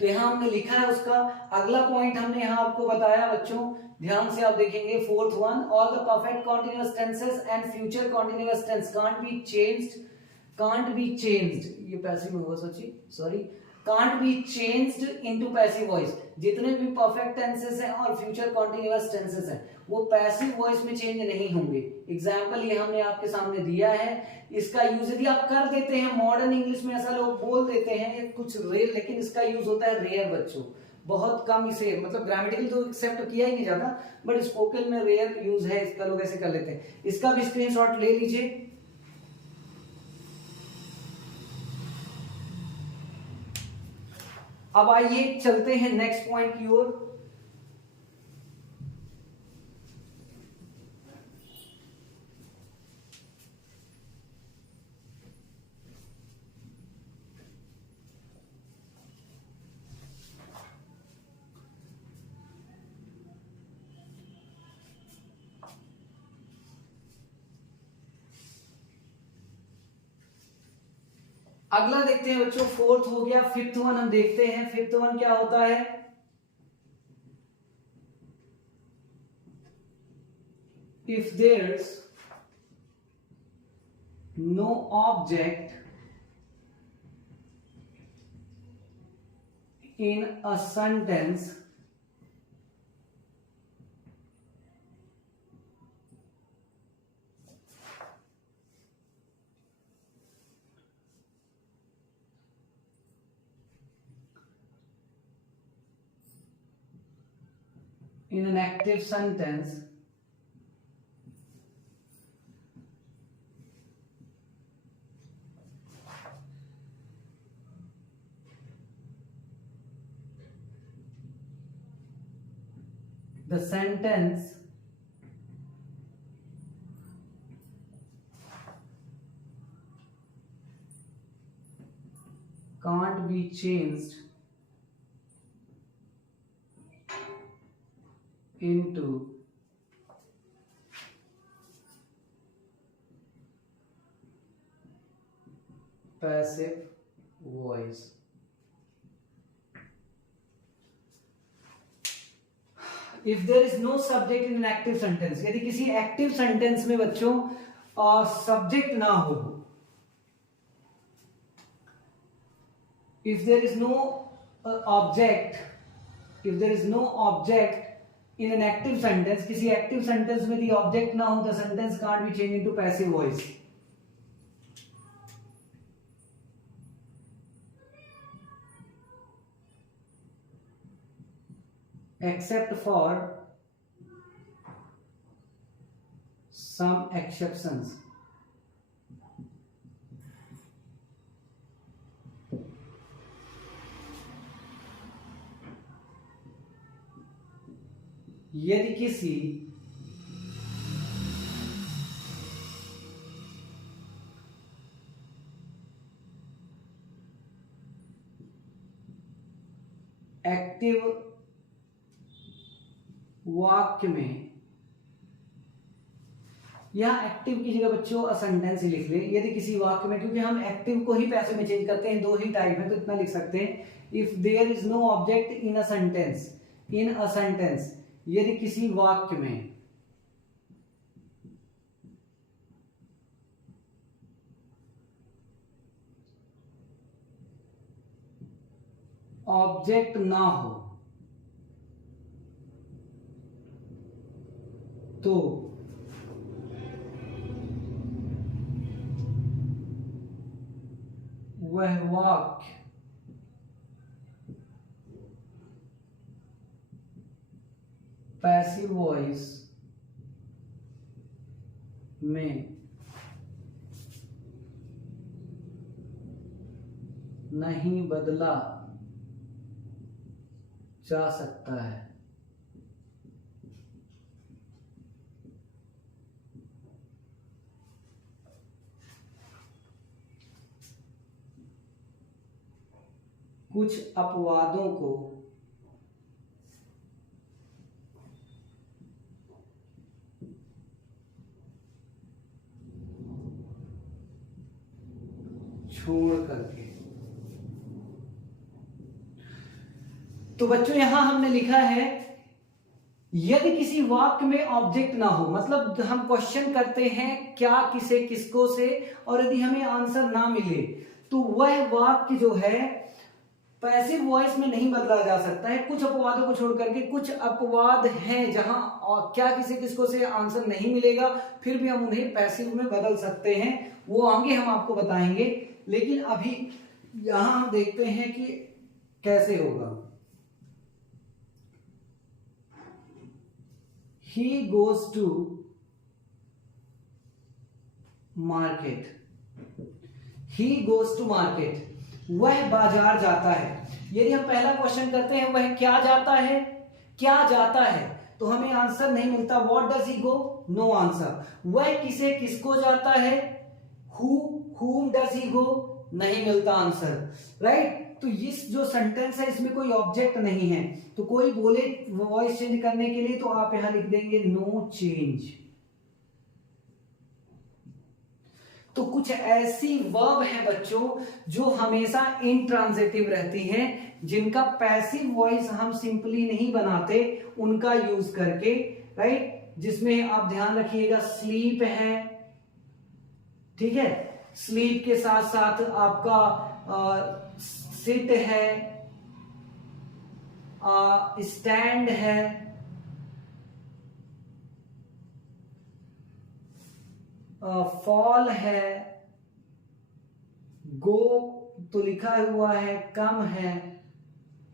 तो यहां हमने लिखा है उसका। अगला पॉइंट हमने यहां आपको बताया बच्चों, ध्यान से आप देखेंगे, fourth one, all the perfect continuous tenses and future continuous tense can't be changed, can't be changed, ये पैसिव में होगा, sorry, can't be changed into passive voice. जितने भी परफेक्ट टेंसेस हैं और फ्यूचर कॉन्टिन्यूअस टेंसेस हैं वो पैसिव वॉइस में चेंज नहीं होंगे। एग्जाम्पल ये हमने आपके सामने दिया है, इसका यूज यदि आप कर देते हैं, मॉडर्न इंग्लिश में ऐसा लोग बोल देते हैं कुछ रेयर, लेकिन इसका यूज होता है रेयर बच्चों, बहुत कम इसे, मतलब ग्रामेटिकल तो एक्सेप्ट किया ही नहीं जाता, बट स्पोकन में रेयर यूज है इसका, लोग ऐसे कर लेते हैं। इसका भी स्क्रीनशॉट ले लीजिए। अब आइए चलते हैं नेक्स्ट पॉइंट की ओर। अगला देखते हैं बच्चों, फोर्थ हो गया, फिफ्थ वन हम देखते हैं। फिफ्थ वन क्या होता है? If there's no object in a sentence in an active sentence, the sentence can't be changed into passive voice। If there is no subject in an active sentence, यदि किसी active sentence में बच्चों subject ना हो, if there is no object, if there is no object in an active sentence, किसी active sentence में यदि object ना हो, the sentence can't be change into passive voice. except for some exceptions। यदि किसी एक्टिव वाक्य में, यहां एक्टिव की जगह बच्चों असेंटेंस ही लिख लें, यदि किसी वाक्य में, क्योंकि हम एक्टिव को ही पैसिव में चेंज करते हैं, दो ही टाइप है तो इतना लिख सकते हैं, if there is no object in a sentence, in a sentence, यदि किसी वाक्य में ऑब्जेक्ट ना हो तो वह वाक्य पैसिव वॉइस में नहीं बदला जा सकता है। कुछ अपवादों को छोड़ करके। तो बच्चों यहां हमने लिखा है यदि किसी वाक्य में ऑब्जेक्ट ना हो, मतलब हम क्वेश्चन करते हैं क्या, किसे, किसको से, और यदि हमें आंसर ना मिले तो वह वाक्य जो है पैसिव वॉइस में नहीं बदला जा सकता है, कुछ अपवादों को छोड़ करके। कुछ अपवाद हैं जहां क्या किसी किसको से आंसर नहीं मिलेगा, फिर भी हम उन्हें पैसिव में बदल सकते हैं, वो आगे हम आपको बताएंगे। लेकिन अभी यहां हम देखते हैं कि कैसे होगा। He goes to market. He goes to market. वह बाजार जाता है। यदि हम पहला क्वेश्चन करते हैं वह क्या जाता है, क्या जाता है, तो हमें आंसर नहीं मिलता। What does he go, no answer. वह किसे किसको जाता है, whom does he go, नहीं मिलता आंसर, राइट। तो इस जो सेंटेंस है इसमें कोई ऑब्जेक्ट नहीं है, तो कोई बोले वॉइस चेंज करने के लिए तो आप यहां लिख देंगे नो चेंज। तो कुछ ऐसी वर्ब है बच्चों जो हमेशा इंट्रांजिटिव रहती हैं, जिनका पैसिव वॉइस हम सिंपली नहीं बनाते उनका यूज करके, राइट। जिसमें आप ध्यान रखिएगा स्लीप है, ठीक है, स्लीप के साथ साथ आपका सिट है, स्टैंड है, फॉल है, गो तो लिखा हुआ है, कम है,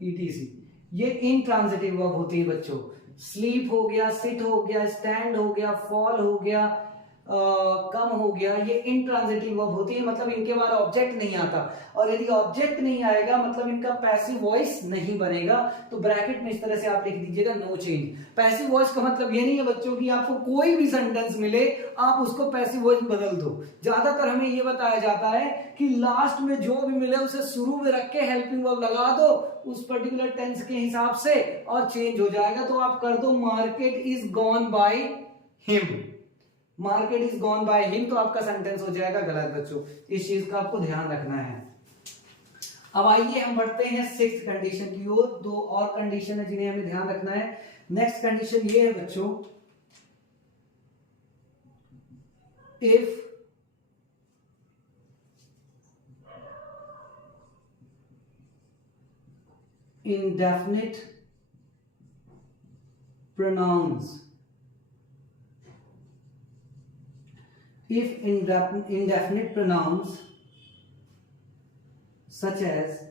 etc। ये इनट्रांजिटिव वर्ब होती है बच्चों। स्लीप हो गया, सिट हो गया, स्टैंड हो गया, फॉल हो गया, कम हो गया, ये इनट्रांजिटिव वर्ब होती है, मतलब इनके बाद ऑब्जेक्ट नहीं आता। और यदि ऑब्जेक्ट नहीं आएगा मतलब इनका पैसिव वॉइस नहीं बनेगा। तो ब्रैकेट में इस तरह से आप लिख दीजिएगा नो चेंज। पैसिव वॉइस का मतलब ये नहीं है बच्चों कि आपको कोई भी सेंटेंस मिले आप उसको पैसिव वॉइस बदल दो। ज्यादातर हमें ये बताया जाता है कि लास्ट में जो भी मिले उसे शुरू में रख के हेल्पिंग वर्ब लगा दो उस पर्टिकुलर टेंस के हिसाब से और चेंज हो जाएगा। तो आप कर दो market is gone by him, market is gone by him, तो आपका सेंटेंस हो जाएगा गलत बच्चों। इस चीज का आपको ध्यान रखना है। अब आइए हम बढ़ते हैं सिक्स्थ कंडीशन की ओर। दो और कंडीशन है जिन्हें हमें ध्यान रखना है। नेक्स्ट कंडीशन ये है बच्चों, if indefinite pronouns, if indefinite pronouns such as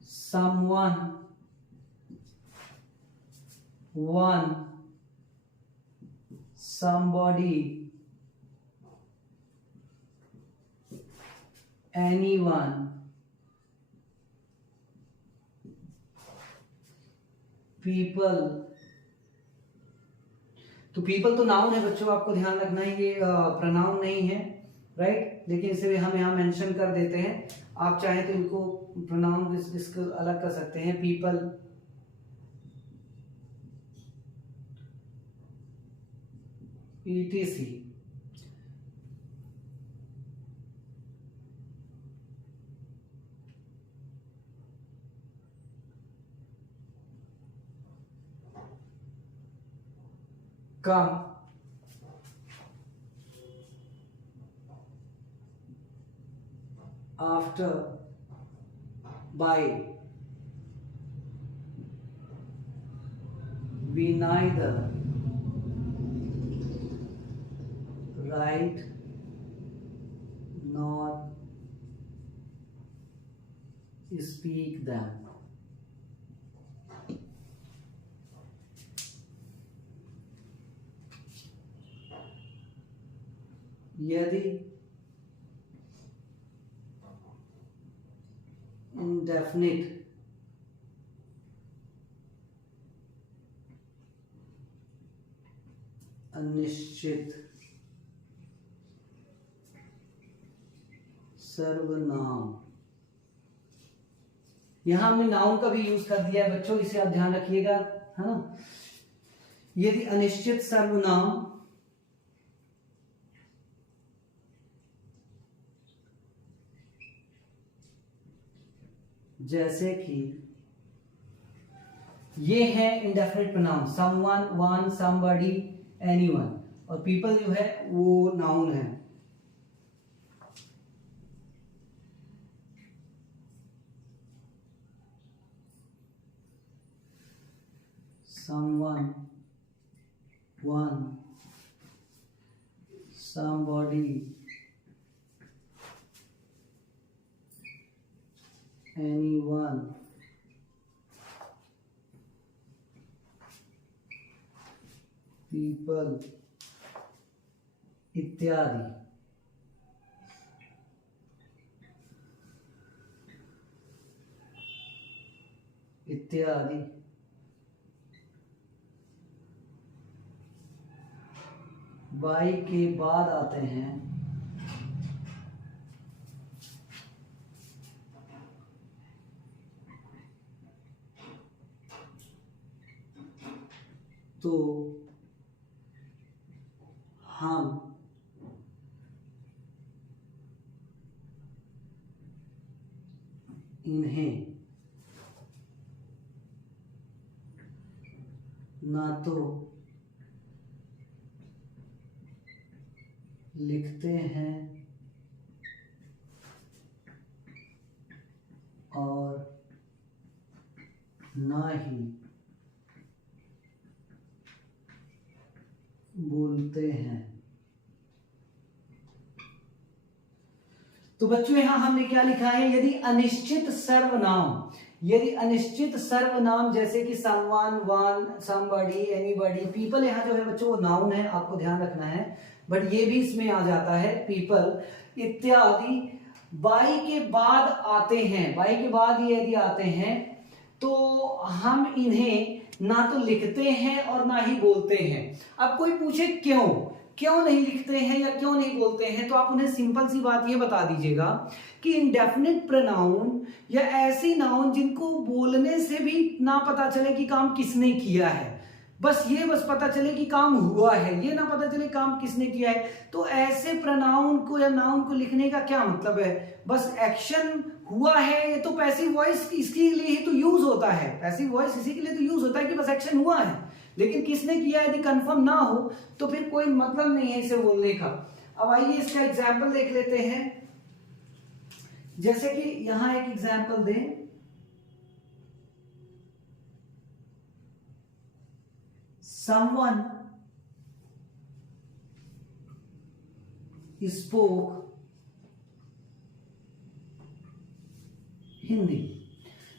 someone, one, somebody, anyone, people। तो पीपल तो नाउन है बच्चों, आपको ध्यान रखना है, ये प्रनाउन नहीं है, राइट। लेकिन इसे हम यहां मेंशन कर देते हैं। आप चाहे तो इनको प्रनाउन इसको अलग कर सकते हैं। People, etc। come, after, by, we neither write nor speak them। यदि इंडेफिनिट अनिश्चित सर्वनाम, यहां हमने नाउन का भी यूज कर दिया है बच्चों, इसे आप ध्यान रखिएगा, है ना। यदि अनिश्चित सर्वनाम जैसे कि ये है indefinite pronoun, someone, one, somebody, anyone, और पीपल जो है वो नाउन है। someone, one, somebody, anyone, people, इत्यादि। इत्यादि। बाई के बाद आते हैं तो हम इन्हें ना तो लिखते हैं और ना ही बोलते हैं। तो बच्चों यहां हमने क्या लिखा है, यदि अनिश्चित सर्वनाम, यदि अनिश्चित सर्वनाम जैसे कि someone, one, somebody, anybody, people, यहां जो है बच्चों वो नाउन है, आपको ध्यान रखना है, बट ये भी इसमें आ जाता है पीपल इत्यादि, बाई के बाद आते हैं, बाई के बाद ये यदि आते हैं तो हम इन्हें ना तो लिखते हैं और ना ही बोलते हैं। अब कोई पूछे क्यों, क्यों नहीं लिखते हैं या क्यों नहीं बोलते हैं, तो आप उन्हें सिंपल सी बात ये बता दीजिएगा कि इंडेफिनिट प्रोनाउन या ऐसी नाउन जिनको बोलने से भी ना पता चले कि काम किसने किया है, बस पता चले कि काम हुआ है, ये ना पता चले काम किसने किया है, तो ऐसे प्रोनाउन को या नाउन को लिखने का क्या मतलब है, बस एक्शन हुआ है, ये तो पैसिव वॉइस इसके लिए ही तो यूज होता है, पैसिव वॉइस इसी के लिए तो यूज होता है कि बस एक्शन हुआ है, लेकिन किसने किया यदि कंफर्म ना हो तो फिर कोई मतलब नहीं है इसे बोलने का। अब आइए इसका एग्जाम्पल देख लेते हैं, जैसे कि यहां एक एग्जाम्पल दें, someone spoke Hindi,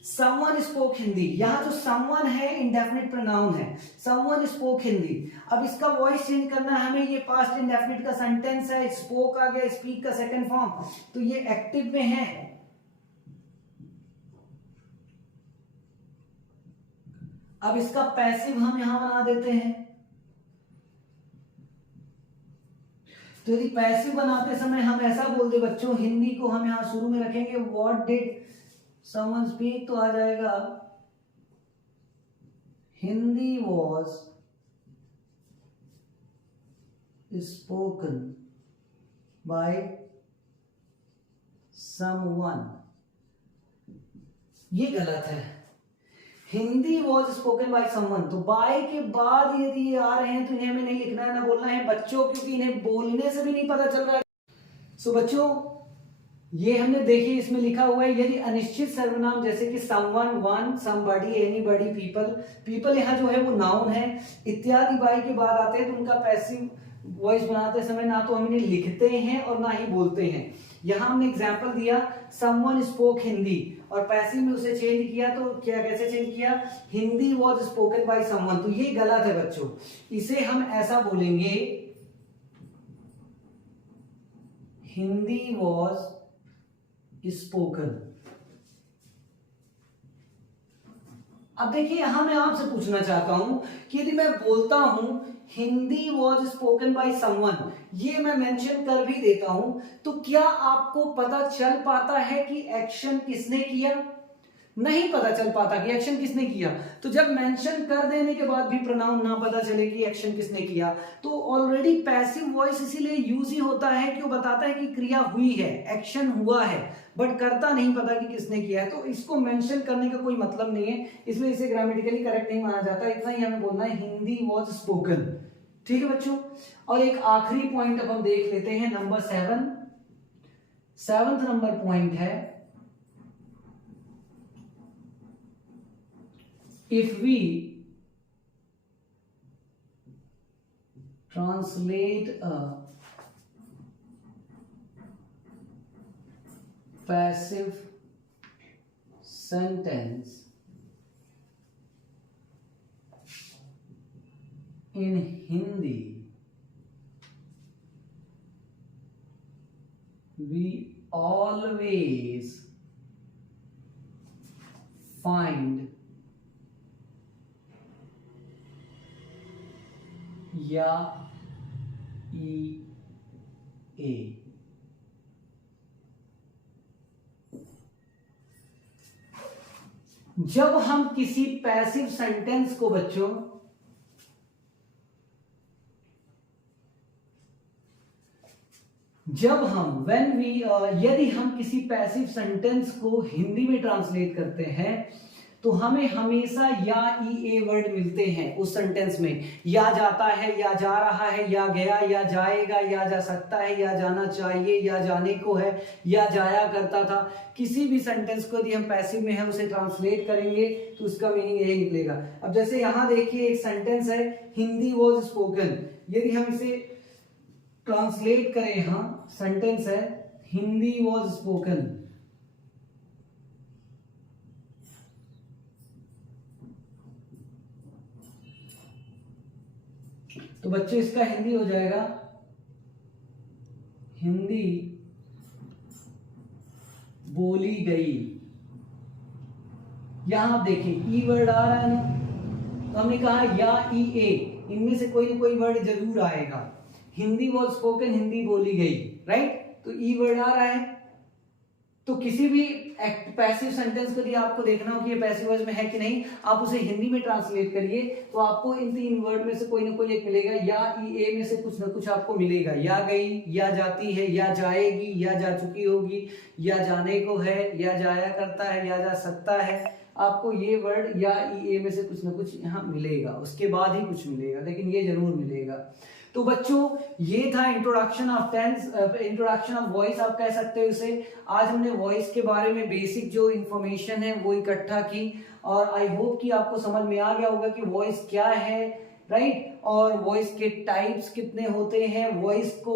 someone spoke Hindi, यहां जो someone है इंडेफिनिट प्रोनाउन है, someone spoke हिंदी। अब इसका वॉइस चेंज करना है हमें, ये पास्ट इंडेफिनिट का सेंटेंस है, स्पोक आ गया, स्पीक का सेकंड फॉर्म, तो ये एक्टिव में है। अब इसका पैसिव हम यहां बना देते हैं, तो यदि पैसिव बनाते समय हम ऐसा बोल दे बच्चों, हिंदी को हम यहां शुरू में रखेंगे, व्हाट डिड समवन स्पीक, तो आ जाएगा Hindi was spoken by someone. ये गलत है, Hindi was spoken by someone, तो बाय के बाद यदि ये आ रहे हैं तो इन्हें हमें नहीं लिखना है ना बोलना है बच्चों, क्योंकि इन्हें बोलने से भी नहीं पता चल रहा है। सो बच्चों ये हमने देखिए इसमें लिखा हुआ है, यदि अनिश्चित सर्वनाम जैसे कि someone, one, somebody, anybody, people, people यहाँ जो है वो नाउन है, इत्यादि बाई के बाद आते हैं तो उनका पैसिव वॉइस बनाते समय ना तो हम इन्हें लिखते हैं और ना ही बोलते हैं। यहां हमने एग्जाम्पल दिया समवन स्पोक हिंदी, और पैसिव में उसे चेंज किया, तो क्या कैसे चेंज किया, Hindi was spoken by someone, तो ये गलत है बच्चों, इसे हम ऐसा बोलेंगे हिंदी वॉज स्पोकन। अब देखिए यहां मैं आपसे पूछना चाहता हूं कि यदि मैं बोलता हूं Hindi was spoken by someone, ये मैं मेंशन कर भी देता हूं, तो क्या आपको पता चल पाता है कि एक्शन किसने किया, नहीं पता चल पाता कि एक्शन किसने किया। तो जब मेंशन कर देने के बाद भी प्रोनाउन ना पता चले कि एक्शन किसने किया, तो ऑलरेडी पैसिव वॉइस इसीलिए यूज ही होता है कि वो बताता है कि क्रिया हुई है, एक्शन हुआ है, बट करता नहीं पता कि किसने किया है, तो इसको मेंशन करने का कोई मतलब नहीं है, इसलिए इसे ग्रामेटिकली करेक्ट नहीं माना जाता। इतना ही हमें बोलना है हिंदी वॉज स्पोकन, ठीक है बच्चों। और एक आखिरी पॉइंट अब हम देख लेते हैं, नंबर 7, 7th नंबर पॉइंट है, if we translate a passive sentence in Hindi, we always find या ई ए। जब हम किसी पैसिव सेंटेंस को बच्चों यदि हम किसी पैसिव सेंटेंस को हिंदी में ट्रांसलेट करते हैं तो हमें हमेशा या ई ए वर्ड मिलते हैं उस सेंटेंस में। या जाता है, या जा रहा है, या गया, या जाएगा, या जा सकता है, या जाना चाहिए, या जाने को है, या जाया करता था। किसी भी सेंटेंस को यदि हम पैसिव में है उसे ट्रांसलेट करेंगे तो उसका मीनिंग यही निकलेगा। अब जैसे यहां देखिए एक सेंटेंस है, हिंदी वॉज स्पोकन। यदि हम इसे ट्रांसलेट करें, हाँ सेंटेंस है हिंदी वॉज स्पोकन, तो बच्चों इसका हिंदी हो जाएगा हिंदी बोली गई। यहां आप देखिए ई वर्ड आ रहा है ना, तो हमने कहा या ई ए, इनमें से कोई ना कोई वर्ड जरूर आएगा। हिंदी वॉज स्पोकन, हिंदी बोली गई, राइट, तो ई वर्ड आ रहा है। तो किसी भी पैसिव सेंटेंस को यदि आपको देखना हो कि ये पैसिव वॉइस में है कि नहीं, आप उसे हिंदी में ट्रांसलेट करिए तो आपको इन तीन वर्ड में से कोई ना कोई एक मिलेगा। या ई ए में से कुछ ना कुछ आपको मिलेगा। या गई, या जाती है, या जाएगी, या जा चुकी होगी, या जाने को है, या जाया करता है, या जा सकता है। आपको ये वर्ड या ई ए में से कुछ ना कुछ यहाँ मिलेगा, उसके बाद ही कुछ मिलेगा, लेकिन ये जरूर मिलेगा। तो बच्चों ये था introduction of tense, introduction of voice आप कह सकते हो इसे। आज हमने वॉइस के बारे में बेसिक जो इंफॉर्मेशन है वो इकट्ठा की, और आई होप कि आपको समझ में आ गया होगा कि वॉइस क्या है, राइट, और वॉइस के टाइप्स कितने होते हैं, वॉइस को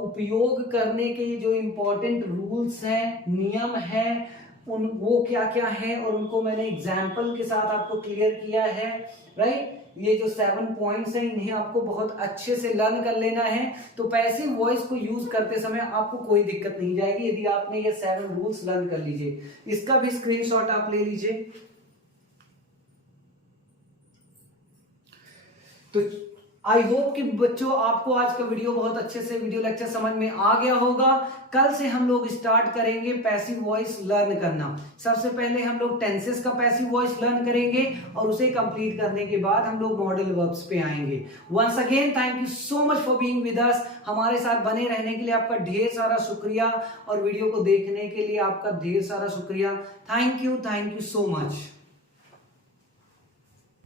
उपयोग करने के जो इम्पोर्टेंट रूल्स हैं, नियम हैं, उन वो क्या क्या है, और उनको मैंने एग्जाम्पल के साथ आपको क्लियर किया है, राइट। ये जो 7 पॉइंट्स हैं इन्हें आपको बहुत अच्छे से लर्न कर लेना है। तो पैसिव वॉइस को यूज करते समय आपको कोई दिक्कत नहीं जाएगी यदि आपने ये 7 रूल्स लर्न कर लीजिए। इसका भी स्क्रीनशॉट आप ले लीजिए। तो आई होप कि बच्चों आपको आज का वीडियो बहुत अच्छे से वीडियो लेक्चर समझ में आ गया होगा। कल से हम लोग स्टार्ट करेंगे पैसिव वॉइस लर्न करना। सबसे पहले हम लोग टेंसेस का पैसिव वॉइस लर्न करेंगे और उसे कंप्लीट करने के बाद हम लोग मॉडल वर्ब्स पे आएंगे। Once again thank you so much for being with us. हमारे साथ बने रहने के लिए आपका ढेर सारा शुक्रिया और वीडियो को देखने के लिए आपका ढेर सारा शुक्रिया। Thank you so much.